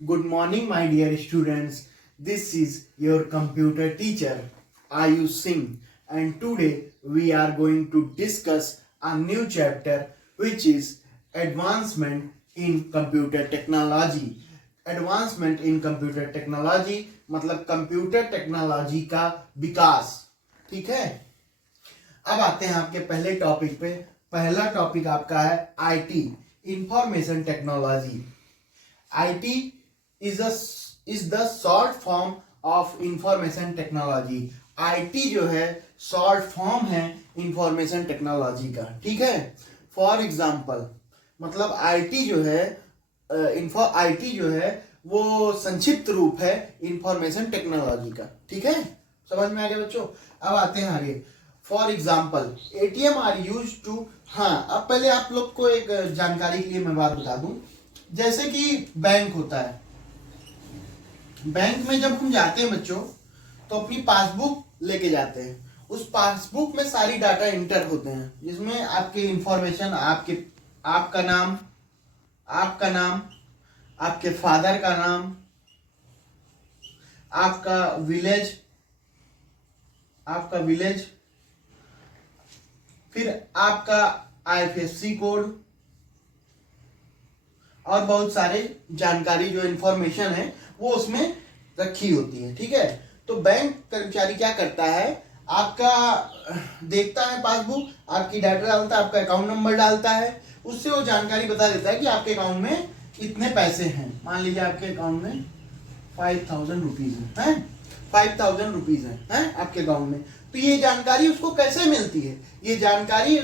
Good morning, my dear students. This is your computer teacher, Ayush Singh, and today we are going to discuss a new chapter which is Advancement in Computer Technology. Advancement in Computer Technology मतलब computer technology का विकास. ठीक है, अब आते हैं आपके पहले topic पे. पहला टॉपिक आपका है IT, information technology. IT is the short form of information technology. IT जो है शॉर्ट फॉर्म है इंफॉर्मेशन टेक्नोलॉजी का. ठीक है, फॉर एग्जांपल मतलब आईटी जो है आईटी जो है वो संक्षिप्त रूप है इंफॉर्मेशन टेक्नोलॉजी का. ठीक है, समझ में आ गया बच्चों. अब आते हैं आगे. For example ATM are use to. हाँ, अब पहले आप लोग को एक जानकारी के लिए मैं बात बता दूं. जैसे कि बैंक होता है, बैंक में जब हम जाते हैं बच्चों तो अपनी पासबुक लेके जाते हैं. उस पासबुक में सारी डाटा इंटर होते हैं जिसमें आपके इंफॉर्मेशन, आपका नाम, आपके फादर का नाम, आपका विलेज, फिर आपका आईएफएससी कोड और बहुत सारे जानकारी जो इंफॉर्मेशन है वो उसमें रखी होती है. ठीक है, तो बैंक कर्मचारी क्या करता है, आपका देखता है पासबुक, आपकी डाटा डालता है, आपका अकाउंट नंबर डालता है, उससे वो जानकारी बता देता है कि आपके अकाउंट में इतने पैसे हैं. मान लीजिए आपके अकाउंट में 5,000 रुपीज है, 5,000 रुपीज है आपके अकाउंट में. तो ये जानकारी उसको कैसे मिलती है? ये जानकारी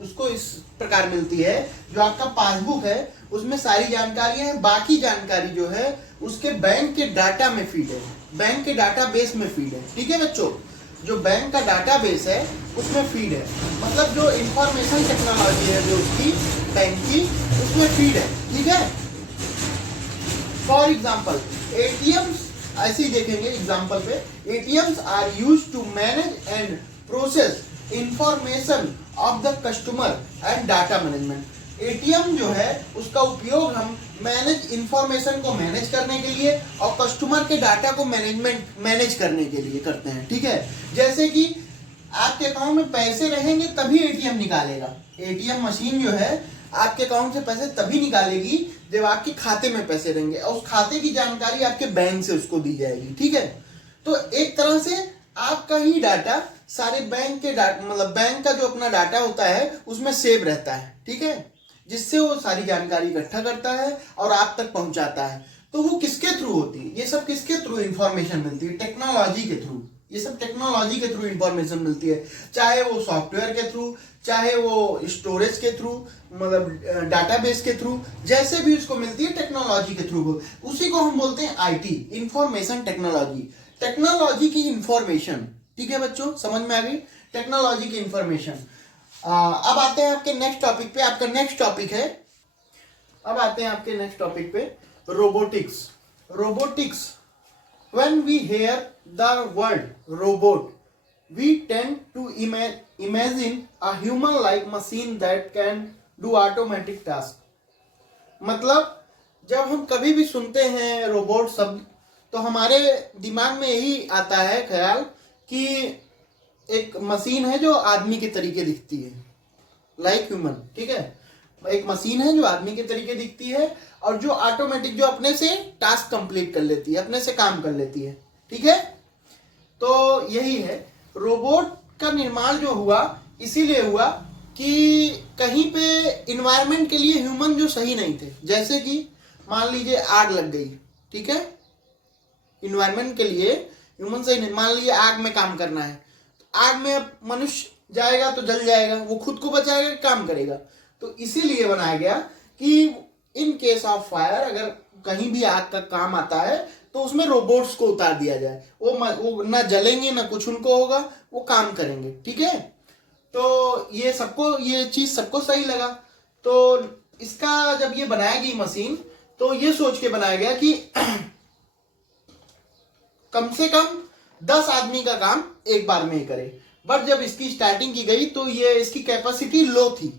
उसको इस प्रकार मिलती है, जो आपका पासबुक है उसमें सारी जानकारी है, बाकी जानकारी जो है उसके बैंक के डाटा में फीड है, बैंक के डाटाबेस में फीड है. ठीक है बच्चों, जो बैंक का डाटाबेस है उसमें फीड है, मतलब जो इंफॉर्मेशन टेक्नोलॉजी है जो उसकी बैंक की उसमें फीड है. ठीक है, फॉर एग्जाम्पल एटीएम्स ऐसे ही देखेंगे एग्जाम्पल पे. ATMs are use to manage and process information of the customer and data management. ATM जो है उसका उपयोग हम इंफॉर्मेशन को मैनेज करने के लिए और कस्टमर के डाटा को मैनेज करने के लिए करते हैं. ठीक है, जैसे कि आपके अकाउंट में पैसे रहेंगे तभी एटीएम निकालेगा. एटीएम मशीन जो है आपके अकाउंट से पैसे तभी निकालेगी जब आपके खाते में पैसे रहेंगे और उस खाते की जानकारी आपके बैंक से उसको दी जाएगी. ठीक है, तो एक तरह से आपका ही डाटा सारे बैंक के डाटा मतलब बैंक का जो अपना डाटा होता है उसमें सेव रहता है. ठीक है, जिससे वो सारी जानकारी इकट्ठा करता है और आप तक पहुंचाता है. तो वो किसके थ्रू होती है? ये सब किसके थ्रू इंफॉर्मेशन मिलती है? टेक्नोलॉजी के थ्रू. ये सब टेक्नोलॉजी के थ्रू इंफॉर्मेशन मिलती है, चाहे वो सॉफ्टवेयर के थ्रू, चाहे वो स्टोरेज के थ्रू, मतलब डाटाबेस के थ्रू, जैसे भी उसको मिलती है टेक्नोलॉजी के थ्रू. उसी को हम बोलते हैं आईटी, इंफॉर्मेशन टेक्नोलॉजी. टेक्नोलॉजी की इंफॉर्मेशन. ठीक है बच्चों, समझ में आ गई टेक्नोलॉजी की इंफॉर्मेशन. अब आते हैं आपके नेक्स्ट टॉपिक पे. आपका नेक्स्ट टॉपिक है, अब आते हैं आपके नेक्स्ट टॉपिक पे, robotics. Robotics. When we hear the word robot, we tend to imagine a human-like machine that can do automatic tasks. मतलब जब हम कभी भी सुनते हैं रोबोट शब्द तो हमारे दिमाग में यही आता है ख्याल कि एक मशीन है जो आदमी के तरीके दिखती है, लाइक ह्यूमन. ठीक है, एक मशीन है जो आदमी के तरीके दिखती है और जो ऑटोमेटिक, जो अपने से टास्क कंप्लीट कर लेती है, अपने से काम कर लेती है. ठीक है, तो यही है. रोबोट का निर्माण जो हुआ इसीलिए हुआ कि कहीं पे इन्वायरमेंट के लिए ह्यूमन जो सही नहीं थे. जैसे कि मान लीजिए आग लग गई. ठीक है, इन्वायरमेंट के लिए ह्यूमन सही नहीं. मान लीजिए आग में काम करना है, आग में मनुष्य जाएगा तो जल जाएगा, वो खुद को बचाएगा, काम करेगा. तो इसीलिए बनाया गया कि इन केस ऑफ फायर, अगर कहीं भी आग का काम आता है तो उसमें रोबोट्स को उतार दिया जाए. वो ना जलेंगे ना कुछ उनको होगा, वो काम करेंगे. ठीक है, तो ये चीज सबको सही लगा. तो इसका जब ये बनाया गई मशीन तो ये सोच के बनाया गया कि कम से कम 10 आदमी का काम एक बार में ही करे. बट जब इसकी स्टार्टिंग की गई तो ये इसकी कैपेसिटी लो थी,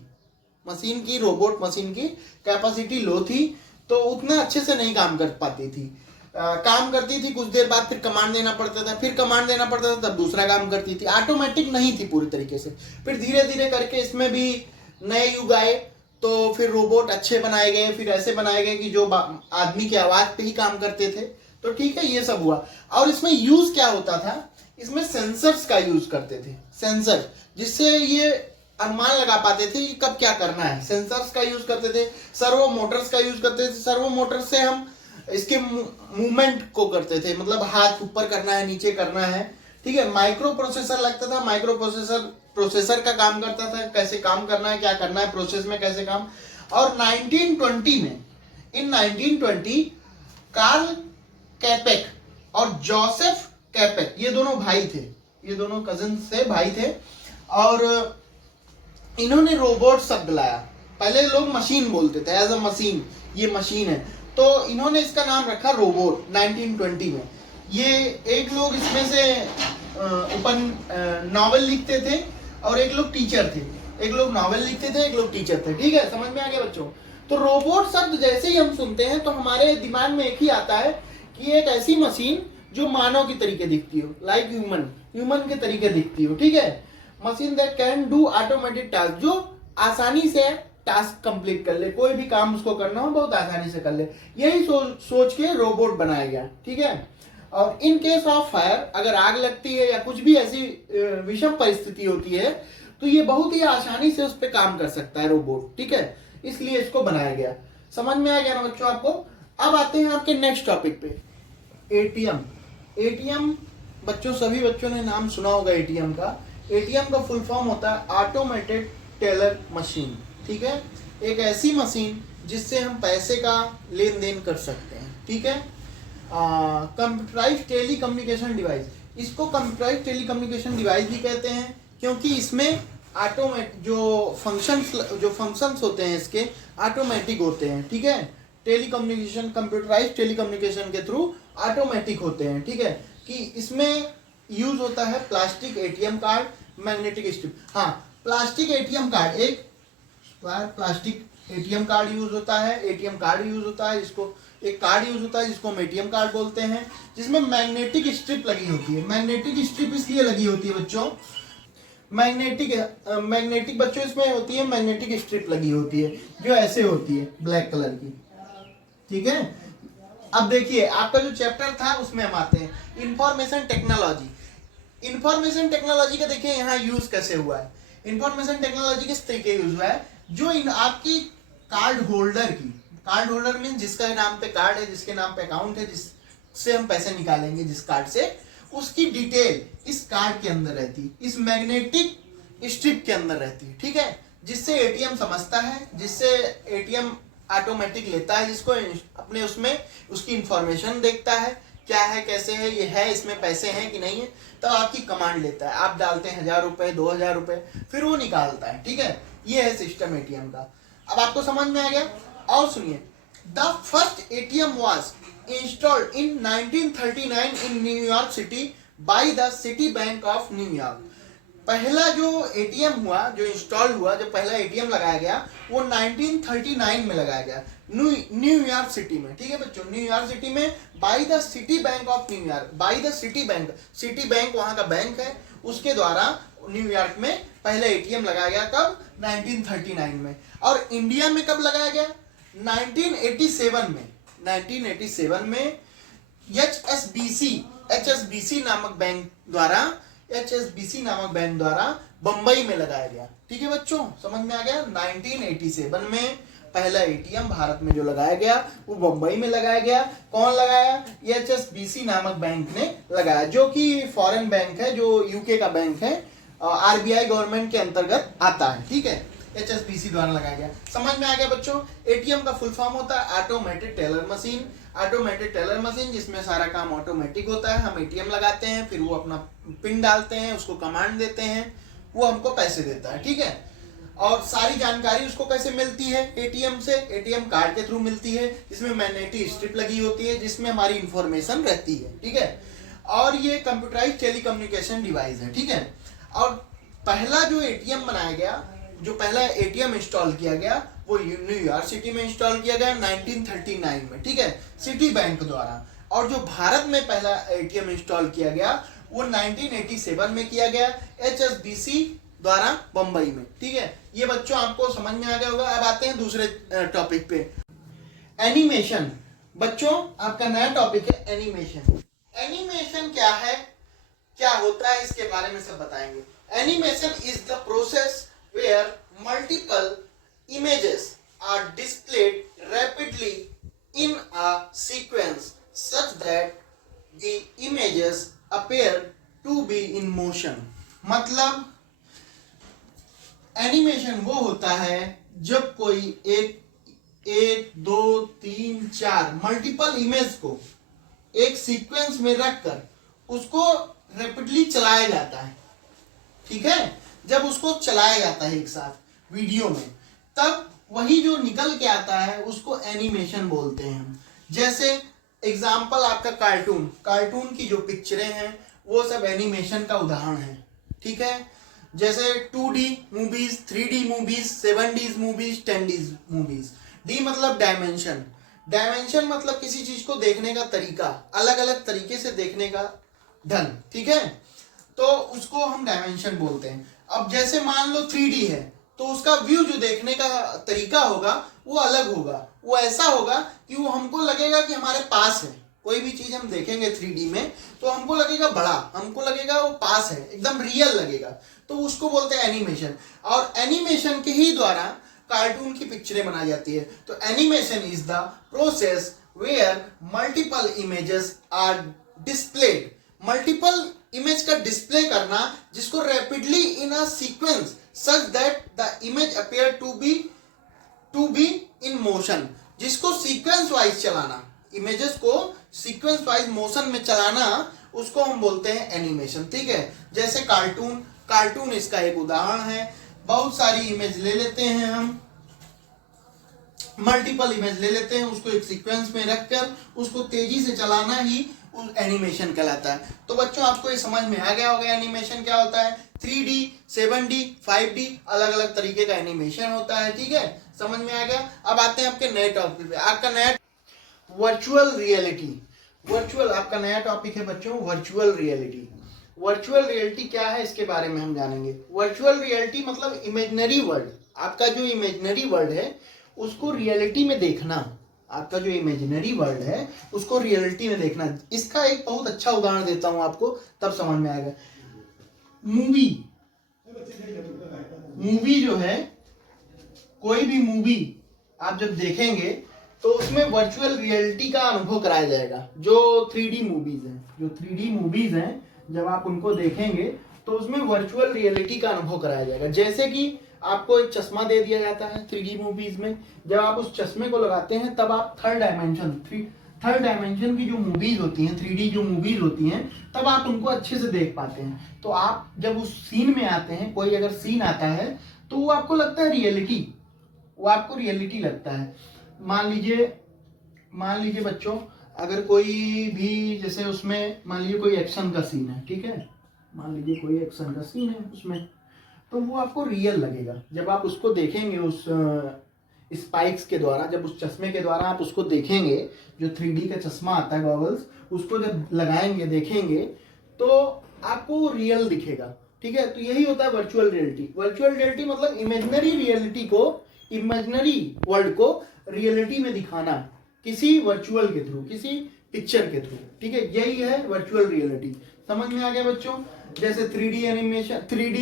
मशीन की, रोबोट मशीन की कैपेसिटी लो थी. तो उतना अच्छे से नहीं काम कर पाती थी। काम करती थी, कुछ देर बाद फिर कमांड देना पड़ता था, फिर कमांड देना पड़ता था, तब दूसरा काम करती थी। ऑटोमेटिक नहीं थी पूरी तरीके से। फिर धीरे धीरे करके इसमें भी नए युग आए, तो फिर रोबोट अच्छे बनाए गए, फिर ऐसे बनाए गए कि जो आदमी की आवाज पे ही काम करते थे। तो ठीक है, ये सब हुआ। और इसमें यूज क्या होता था, इसमें सेंसर्स का यूज करते थे, सेंसर, जिससे ये अनुमान लगा पाते थे कि कब क्या करना है। सेंसर्स का यूज करते थे, सर्वो मोटर्स का यूज करते थे। सर्वो मोटर्स से हम इसके मूवमेंट को करते थे, मतलब हाथ ऊपर करना है, नीचे करना है, ठीक है। माइक्रो प्रोसेसर लगता था, माइक्रो प्रोसेसर का काम करता था, कैसे काम करना है, क्या करना है प्रोसेस में, कैसे काम। और 1920 में, इन 1920 कार्ल कैपेक और जोसेफ कैपेक, ये दोनों भाई थे, ये दोनों कजिन थे, भाई थे। और इन्होंने रोबोट शब्द लाया। पहले लोग मशीन बोलते थे, एज अ मशीन, ये मशीन है, तो इन्होंने इसका नाम रखा रोबोट 1920 में। ये एक लोग इसमें से नॉवेल लिखते थे और एक लोग टीचर थे। एक लोग नॉवेल लिखते थे, एक लोग टीचर थे, ठीक है, समझ में आ गया बच्चों। तो रोबोट शब्द जैसे ही हम सुनते हैं तो हमारे दिमाग में एक ही आता है कि एक ऐसी मशीन जो मानव की तरीके दिखती हो, लाइक ह्यूमन के तरीके दिखती हो, ठीक है। Machine that can do automated task, जो आसानी से टास्क कंप्लीट कर ले, कोई भी काम उसको करना हो बहुत आसानी से कर ले। यही सोच के रोबोट बनाया गया, ठीक है। और इन केस ऑफ फायर, अगर आग लगती है या कुछ भी ऐसी विषम परिस्थिति होती है, तो ये बहुत ही आसानी से उस पर काम कर सकता है रोबोट, ठीक है, इसलिए इसको बनाया गया। समझ में आ गया ना बच्चों आपको। अब आते हैं आपके नेक्स्ट टॉपिक पे, एटीएम। एटीएम बच्चों, सभी बच्चों ने नाम सुना होगा एटीएम का। एटीएम का फुल फॉर्म होता है ऑटोमेटेड टेलर मशीन, ठीक है। एक ऐसी मशीन जिससे हम पैसे का लेन देन कर सकते हैं, ठीक है। कंप्यूटराइज्ड टेली कम्युनिकेशन डिवाइस, इसको कंप्यूटराइज्ड टेली कम्युनिकेशन डिवाइस भी कहते हैं, क्योंकि इसमें जो फंक्शंस होते हैं इसके ऑटोमेटिक होते हैं, ठीक है। Telecommunication, computerised telecommunication के थ्रू ऑटोमेटिक होते हैं, ठीक है। कि इसमें यूज होता है plastic ATM card, magnetic strip. हाँ, प्लास्टिक एटीएम कार्ड, एक प्लास्टिक एटीएम कार्ड यूज होता है, एटीएम कार्ड यूज होता है, जिसको एक कार्ड यूज होता है जिसको हम एटीएम कार्ड बोलते हैं, जिसमें मैग्नेटिक स्ट्रिप लगी होती है। मैग्नेटिक स्ट्रिप इसलिए लगी होती है बच्चों, मैग्नेटिक बच्चों इसमें होती है, मैग्नेटिक स्ट्रिप लगी होती है जो ऐसे होती है ब्लैक कलर की, ठीक है। अब देखिए आपका जो चैप्टर था उसमें हम आते हैं इंफॉर्मेशन टेक्नोलॉजी। इंफॉर्मेशन टेक्नोलॉजी का देखिए यहाँ यूज कैसे हुआ है। इंफॉर्मेशन टेक्नोलॉजी किस तरीके यूज हुआ है, जो आपकी कार्ड होल्डर मीन जिसका नाम पे कार्ड है, जिसके नाम पे अकाउंट है, जिससे हम पैसे निकालेंगे जिस कार्ड से, उसकी डिटेल इस कार्ड के अंदर रहती, इस मैग्नेटिक स्ट्रिप के अंदर रहती है, ठीक है। जिससे एटीएम समझता है, जिससे एटीएम ऑटोमेटिक लेता है, जिसको अपने उसमें उसकी इंफॉर्मेशन देखता है, क्या है, कैसे है, ये है, इसमें पैसे हैं कि नहीं है, तो आपकी कमांड लेता है। आप डालते हैं 1000 रुपए, 2000 रुपए, फिर वो निकालता है, ठीक है। ये है सिस्टम एटीएम का। अब आपको समझ में आ गया। और सुनिए, the first ATM was installed in 1939 in New York city by the city bank of New York. पहला जो एटीएम हुआ, जो इंस्टॉल हुआ, जो पहला एटीएम लगाया गया, वो 1939 में लगाया गया न्यूयॉर्क सिटी में, ठीक है बच्चों। न्यूयॉर्क सिटी में by the city bank of New York, by the city bank वहां का बैंक है, उसके द्वारा न्यूयॉर्क में पहला एटीएम लगाया गया। कब? 1939 में। और इंडिया में कब लगाया गया? 1987 में। 1987 में HSBC नामक बैंक द्वारा बंबई में लगाया गया, ठीक है बच्चों, समझ में आ गया। 1987 में पहला एटीएम भारत में जो लगाया गया वो बंबई में लगाया गया। कौन लगाया? HSBC नामक बैंक ने लगाया, जो कि फॉरेन बैंक है, जो यूके का बैंक है, आरबीआई गवर्नमेंट के अंतर्गत आता है, ठीक है। HSBC द्वारा लगाया गया। समझ में आ गया बच्चों। एटीएम का फुल फॉर्म होता है automated teller machine. Automated teller machine, जिसमें सारा काम ऑटोमेटिक होता है। हम एटीएम लगाते हैं, फिर वो अपना पिन डालते हैं, उसको कमांड देते हैं, वो हमको पैसे देता है, ठीक है। और सारी जानकारी उसको कैसे मिलती है? एटीएम से, एटीएम कार्ड के थ्रू मिलती है, जिसमें मैग्नेटिक स्ट्रिप लगी होती है, जिसमें हमारी इंफॉर्मेशन रहती है, ठीक है। और ये कंप्यूटराइज्ड टेलीकम्युनिकेशन डिवाइस है, ठीक है। और पहला जो एटीएम बनाया गया, जो पहला एटीएम इंस्टॉल किया गया, वो वो न्यूयॉर्क सिटी में इंस्टॉल किया गया 1939 में, ठीक है, सिटी बैंक द्वारा। और जो भारत में पहला एटीएम इंस्टॉल किया गया वो 1987 में किया गया HSBC द्वारा बंबई में, ठीक है। ये बच्चों आपको समझ में आ गया होगा। अब आते हैं दूसरे टॉपिक पे, एनिमेशन। बच्चों आपका नया टॉपिक है एनिमेशन। एनिमेशन क्या है, क्या होता है, इसके बारे में सब बताएंगे। Animation is the process where multiple images are displayed rapidly in a sequence such that the images appear to be in motion। मतलब एनिमेशन वो होता है जब कोई एक दो तीन चार मल्टीपल इमेज को एक सीक्वेंस में रखकर उसको रैपिडली चलाया जाता है, ठीक है। जब उसको चलाया जाता है एक साथ वीडियो में, तब वही जो निकल के आता है उसको एनिमेशन बोलते हैं। जैसे एग्जाम्पल आपका कार्टून की जो पिक्चरें हैं वो सब एनिमेशन का उदाहरण है, ठीक है। जैसे 2D movies, 3D movies, 7D movies, 10D movies. D मतलब डायमेंशन मतलब किसी चीज को देखने का तरीका, अलग अलग तरीके से देखने का ढंग, ठीक है, तो उसको हम डायमेंशन बोलते हैं। अब जैसे मान लो 3D है तो उसका व्यू जो देखने का तरीका होगा वो अलग होगा, वो ऐसा होगा कि वो हमको लगेगा कि हमारे पास है। कोई भी चीज हम देखेंगे 3D में तो हमको लगेगा बड़ा, हमको लगेगा वो पास है, एकदम रियल लगेगा, तो उसको बोलते हैं एनिमेशन। और एनिमेशन के ही द्वारा कार्टून की पिक्चरें बनाई जाती है। तो animation is the process where multiple images are displayed. Multiple image का डिस्प्ले करना जिसको rapidly in a sequence such that the image appear to be in motion। जिसको सीक्वेंस वाइज चलाना, इमेजेस को सीक्वेंस वाइज मोशन में चलाना, उसको हम बोलते हैं एनिमेशन, ठीक है। जैसे कार्टून इसका एक उदाहरण है। बहुत सारी इमेज ले लेते हैं हम, मल्टीपल इमेज ले लेते हैं, उसको एक सीक्वेंस में रखकर उसको तेजी से चलाना ही एनिमेशन कहलाता है। तो बच्चों आपको ये समझ में आ गया होगा एनिमेशन क्या होता है। 3D, 7D, 5D अलग अलग तरीके का एनिमेशन होता है, ठीक है, समझ में आ गया। अब आते हैं आपके नए टॉपिक पे। आपका नया वर्चुअल रियलिटी। वर्चुअल आपका नया टॉपिक है बच्चों, वर्चुअल रियलिटी। वर्चुअल रियलिटी क्या है इसके बारे में हम जानेंगे। वर्चुअल रियलिटी मतलब इमेजिनरी वर्ल्ड, आपका जो इमेजिनरी वर्ल्ड है उसको रियलिटी में देखना। आपका जो इमेजिनरी वर्ल्ड है उसको रियलिटी में देखना। इसका एक बहुत अच्छा उदाहरण देता हूं आपको, तब समझ में आएगा। मूवी जो है, कोई भी मूवी आप जब देखेंगे तो उसमें वर्चुअल रियलिटी का अनुभव कराया जाएगा। जो 3D मूवीज हैं जब आप उनको देखेंगे तो उसमें वर्चुअल रियलिटी का अनुभव कराया जाएगा। जैसे कि आपको एक चश्मा दे दिया जाता है 3D मूवीज में, जब आप उस चश्मे को लगाते हैं तब आप थर्ड डायमेंशन की जो मूवीज होती हैं, 3D जो मूवीज होती हैं, तब आप उनको अच्छे से देख पाते हैं। तो आप जब उस सीन में आते हैं, कोई अगर सीन आता है तो वो आपको लगता है रियलिटी, वो आपको रियलिटी लगता है। मान लीजिए बच्चों, अगर कोई भी जैसे उसमें मान लीजिए कोई एक्शन का सीन है, ठीक है, मान लीजिए कोई एक्शन का सीन है उसमें, तो वो आपको रियल लगेगा जब आप उसको देखेंगे उस स्पाइक्स के द्वारा, जब उस चश्मे के द्वारा आप उसको देखेंगे, जो 3D का चश्मा आता है गॉगल्स, उसको जब लगाएंगे देखेंगे तो आपको रियल दिखेगा, ठीक है। तो यही होता है वर्चुअल रियलिटी। वर्चुअल रियलिटी मतलब इमेजिनरी रियलिटी को, इमेजिनरी वर्ल्ड को रियलिटी में दिखाना किसी वर्चुअल के थ्रू, किसी पिक्चर के थ्रू, ठीक है, यही है वर्चुअल रियलिटी। समझ में आ गया बच्चों। जैसे 3D एनिमेशन, 3D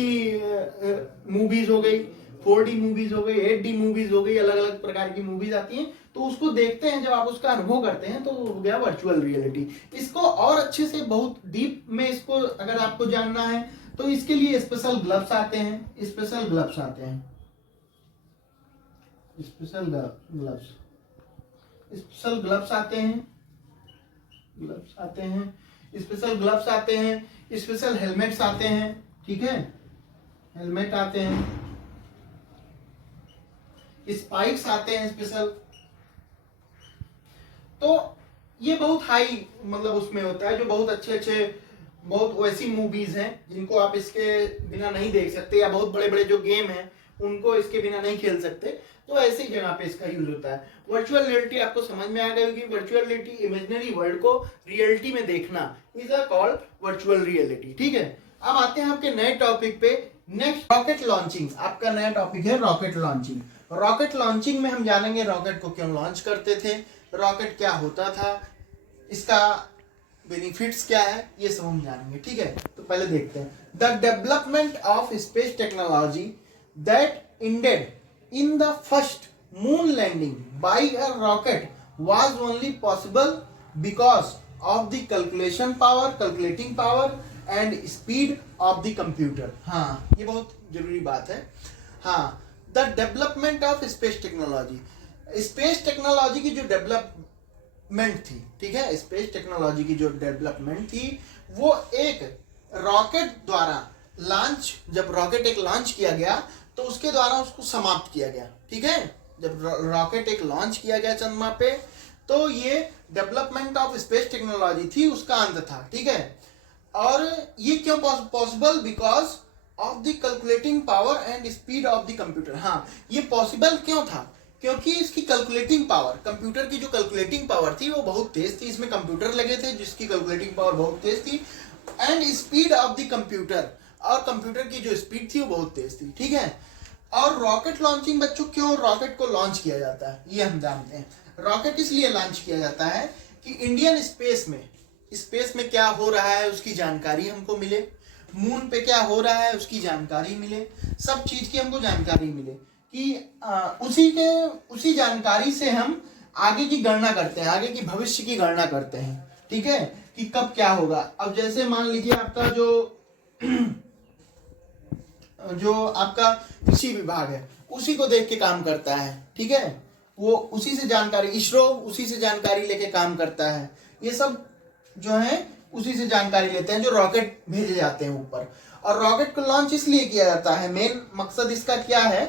मूवीज हो गई, 4D मूवीज हो गई, 8D मूवीज हो गई, अलग अलग प्रकार की मूवीज आती हैं, तो उसको देखते हैं, जब आप उसका अनुभव करते हैं तो हो गया वर्चुअल रियलिटी। इसको और अच्छे से, बहुत डीप में इसको अगर आपको जानना है तो इसके लिए स्पेशल ग्लव्स आते हैं, स्पेशल ग्लव्स आते हैं, स्पेशल ग्लव्स आते हैं, स्पेशल ग्लव्स आते हैं, स्पेशल हेलमेट्स आते हैं, ठीक है, हेलमेट आते हैं, स्पाइक्स आते हैं स्पेशल। तो ये बहुत हाई मतलब उसमें होता है, जो बहुत अच्छे बहुत वैसी मूवीज हैं जिनको आप इसके बिना नहीं देख सकते, या बहुत बड़े बड़े जो गेम हैं उनको इसके बिना नहीं खेल सकते, तो ऐसी जगह पे इसका यूज होता है। वर्चुअल रियलिटी आपको समझ में आ गई होगी। वर्चुअल रियलिटी इमेजिनरी वर्ल्ड को रियलिटी में देखना is a called virtual reality. ठीक है, अब आते हैं आपके नए टॉपिक पे। नेक्स्ट रॉकेट लॉन्चिंग, आपका नया टॉपिक है रॉकेट लॉन्चिंग। रॉकेट लॉन्चिंग में हम जानेंगे रॉकेट को क्यों लॉन्च करते थे, रॉकेट क्या होता था, इसका बेनिफिट्स क्या है, ये सब हम जानेंगे। ठीक है, तो पहले देखते हैं। The development of space technology that ended in the first moon landing by a rocket was only possible because of the calculating power and speed of the computer. हाँ, ये बहुत जरूरी बात है। हाँ, the development of space technology, space technology की जो development थी, ठीक है, स्पेस टेक्नोलॉजी की जो डेवलपमेंट थी वो एक रॉकेट द्वारा लॉन्च, जब रॉकेट एक लॉन्च किया गया तो उसके द्वारा उसको समाप्त किया गया। ठीक है, जब रॉकेट एक लॉन्च किया गया चंद्रमा पे तो ये डेवलपमेंट ऑफ स्पेस टेक्नोलॉजी थी, उसका अंत था। ठीक है, और ये क्यों possible, because of the calculating power and speed of the computer. हाँ, ये पॉसिबल क्यों था, क्योंकि इसकी कैलकुलेटिंग पावर, कंप्यूटर की जो कैलकुलेटिंग पावर थी वो बहुत तेज थी, इसमें कंप्यूटर लगे थे जिसकी कैलकुलेटिंग पावर बहुत तेज थी, and speed of the computer, और कंप्यूटर की जो स्पीड थी वो बहुत तेज थी। ठीक है, और रॉकेट लॉन्चिंग बच्चों, क्यों रॉकेट को लॉन्च किया जाता है ये हम जानते हैं। रॉकेट इसलिए लॉन्च किया जाता है कि इंडियन स्पेस में क्या हो रहा है उसकी जानकारी हमको मिले, मून पे क्या हो रहा है उसकी जानकारी मिले, सब चीज की हमको जानकारी मिले कि उसी जानकारी से हम आगे की गणना करते हैं, आगे की भविष्य की गणना करते हैं। ठीक है, कि कब क्या होगा। अब जैसे मान लीजिए आपका जो आपका कृषि विभाग है उसी को देख के काम करता है। ठीक है, वो उसी से जानकारी, इसरो उसी से जानकारी लेके काम करता है, ये सब जो है उसी से जानकारी लेते हैं जो रॉकेट भेजे जाते हैं ऊपर। और रॉकेट को लॉन्च इसलिए किया जाता है, मेन मकसद इसका क्या है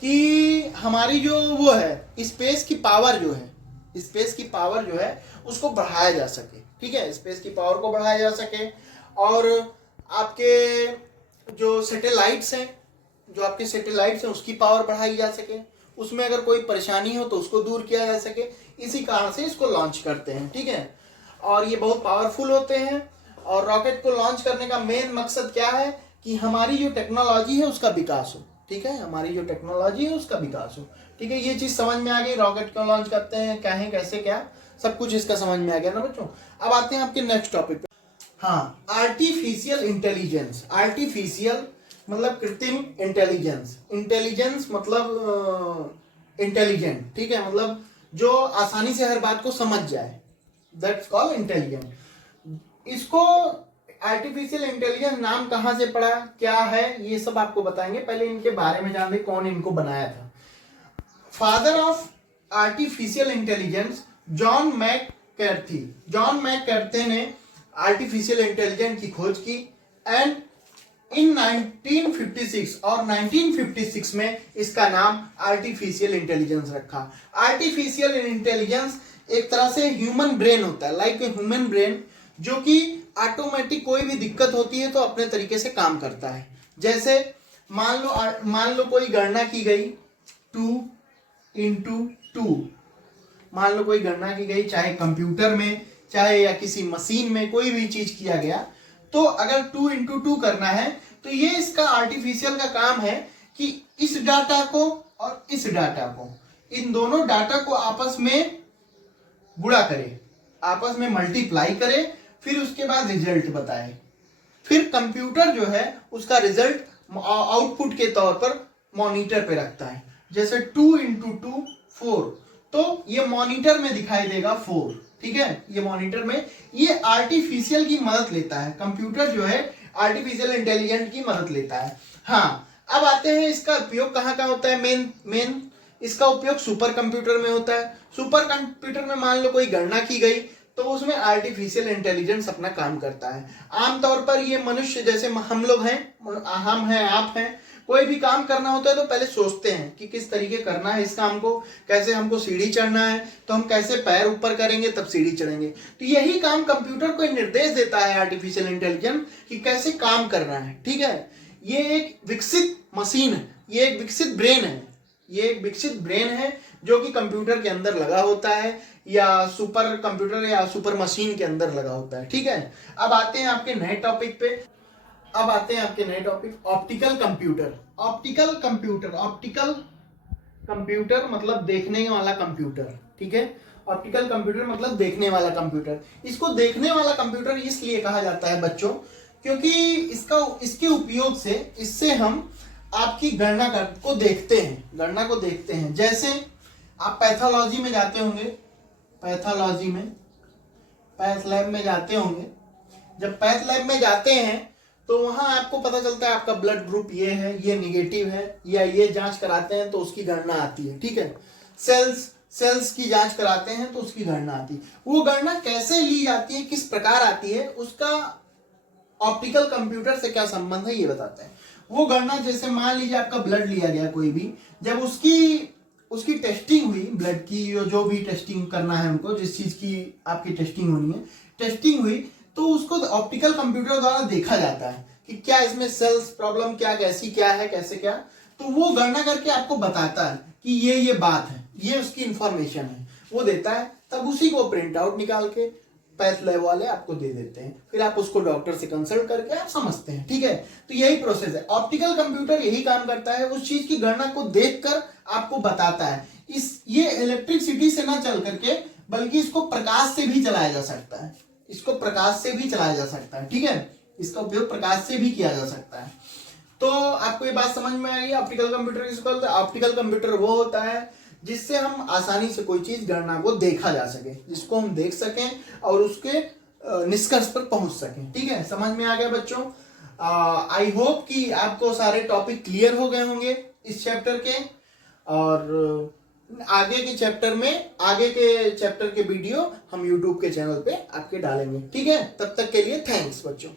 कि हमारी जो वो है स्पेस की पावर जो है उसको बढ़ाया जा सके। ठीक है, स्पेस की पावर को बढ़ाया जा सके, और आपके जो सैटेलाइट्स हैं उसकी पावर बढ़ाई जा सके, उसमें अगर कोई परेशानी हो तो उसको दूर किया जा सके, इसी कारण से इसको लॉन्च करते हैं। ठीक है, और ये बहुत पावरफुल होते हैं। और रॉकेट को लॉन्च करने का मेन मकसद क्या है कि हमारी जो टेक्नोलॉजी है उसका विकास हो। ठीक है, हमारी जो टेक्नोलॉजी है उसका विकास हो। ठीक है, ये चीज समझ में आ गई, रॉकेट क्यों लॉन्च करते हैं, क्या है, कैसे, क्या सब कुछ इसका समझ में आ गया ना बच्चों। अब आते हैं आपके नेक्स्ट टॉपिक पे। हाँ, आर्टिफिशियल इंटेलिजेंस। आर्टिफिशियल मतलब कृत्रिम इंटेलिजेंस, इंटेलिजेंस मतलब इंटेलिजेंट। ठीक है, मतलब जो आसानी से हर बात को समझ जाए, दैट्स कॉल्ड इंटेलिजेंट। इसको आर्टिफिशियल इंटेलिजेंस नाम कहां से पड़ा, क्या है, ये सब आपको बताएंगे। पहले इनके बारे में जान लें, कौन इनको बनाया था। Father of artificial intelligence John McCarthy ने आर्टिफिशियल इंटेलिजेंस की खोज की, एंड इन 1956 और 1956 में इसका नाम आर्टिफिशियल इंटेलिजेंस रखा। आर्टिफिशियल इंटेलिजेंस एक तरह से ह्यूमन ब्रेन होता है, लाइक ह्यूमन ब्रेन, जो कि ऑटोमेटिक कोई भी दिक्कत होती है तो अपने तरीके से काम करता है। जैसे मान लो कोई गणना की गई 2 into 2, मान लो कोई गणना की गई, चाहे कंप्यूटर में चाहे या किसी मशीन में कोई भी चीज किया गया, तो अगर 2 into 2 करना है तो ये इसका आर्टिफिशियल का काम है कि इस डाटा को और इस डाटा को, इन दोनों डाटा को आपस में गुणा करे, आपस में मल्टीप्लाई करे, फिर उसके बाद रिजल्ट बताए। फिर कंप्यूटर जो है उसका रिजल्ट आउटपुट के तौर पर मॉनिटर पे रखता है। जैसे 2 into 2 4, तो ये मॉनिटर में दिखाई देगा 4। ठीक है, ये मॉनिटर में ये आर्टिफिशियल की मदद लेता है, कंप्यूटर जो है आर्टिफिशियल इंटेलिजेंट की मदद लेता है। हाँ, अब आते हैं इसका उपयोग कहाँ कहाँ होता है। मेन इसका उपयोग सुपर कंप्यूटर में होता है। सुपर कंप्यूटर में मान लो कोई गणना की गई तो उसमें आर्टिफिशियल इंटेलिजेंस अपना काम करता है। आमतौर पर ये मनुष्य, जैसे हम लोग हैं, हम हैं, आप हैं, कोई भी काम करना होता है तो पहले सोचते हैं कि किस तरीके करना है इस काम को, कैसे हमको सीढ़ी चढ़ना है तो हम कैसे पैर ऊपर करेंगे तब सीढ़ी चढ़ेंगे। तो यही काम कंप्यूटर को निर्देश देता है आर्टिफिशियल इंटेलिजेंस कि कैसे काम करना है। ठीक है, ये एक विकसित मशीन ये एक विकसित ब्रेन है, ये एक विकसित ब्रेन है जो कि कंप्यूटर के अंदर लगा होता है या सुपर कंप्यूटर या सुपर मशीन के अंदर लगा होता है। ठीक है, अब आते हैं आपके नए टॉपिक पे। अब आते हैं आपके नए topic, optical computer. Optical computer, optical computer मतलब देखने वाला कंप्यूटर। ठीक है, ऑप्टिकल कंप्यूटर मतलब देखने वाला कंप्यूटर। इसको देखने वाला कंप्यूटर इसलिए कहा जाता है बच्चों क्योंकि इसके उपयोग से, इससे हम आपकी गणना को देखते हैं, गणना को देखते हैं। जैसे आप पैथोलॉजी में जाते होंगे, पैथोलॉजी में, पैथ लैब में जाते होंगे। जब पैथ लैब में जाते हैं तो वहां आपको पता चलता है आपका ब्लड ग्रुप ये है, ये निगेटिव है, या ये जांच कराते हैं तो उसकी गणना आती है। ठीक है, सेल्स की जांच कराते हैं तो उसकी गणना आती है। वो गणना कैसे ली जाती है, किस प्रकार आती है, उसका ऑप्टिकल कंप्यूटर से क्या संबंध है ये बताते हैं। वो गणना, जैसे मान लीजिए आपका ब्लड लिया गया कोई भी, जब उसकी टेस्टिंग हुई, ब्लड की जो भी टेस्टिंग करना है उनको, जिस चीज की आपकी टेस्टिंग होनी है, टेस्टिंग हुई तो उसको ऑप्टिकल कंप्यूटर द्वारा देखा जाता है कि क्या इसमें सेल्स प्रॉब्लम क्या, कैसी क्या है, कैसे क्या, तो वो गणना करके आपको बताता है कि ये बात है, ये उसकी इंफॉर्मेशन है, वो देता है। तब उसी को प्रिंट आउट निकाल के पैथ लैब वाले आपको दे देते हैं, फिर आप उसको डॉक्टर से कंसल्ट करके आप समझते हैं। ठीक है, तो यही प्रोसेस है। ऑप्टिकल कंप्यूटर यही काम करता है, उस चीज की गणना को देखकर आपको बताता है। ये इलेक्ट्रिसिटी से ना चल करके, बल्कि इसको प्रकाश से भी चलाया जा सकता है, इसको प्रकाश से भी चलाया जा सकता है। ठीक है, इसका उपयोग प्रकाश से भी किया जा सकता है। तो आपको ये बात समझ में आई, ऑप्टिकल कंप्यूटर किसको बोलते हैं? ऑप्टिकल कंप्यूटर वो होता है जिससे हम आसानी से कोई चीज गणना को देखा जा सके, जिसको हम देख सकें और उसके निष्कर्ष पर पहुंच सकें। ठीक है, समझ में आ गया बच्चों? आई होप कि आपको सारे टॉपिक क्लियर हो गए होंगे इस चैप्टर के, और आगे के चैप्टर के वीडियो हम यूट्यूब के चैनल पे आपके डालेंगे। ठीक है, तब तक के लिए थैंक्स बच्चों।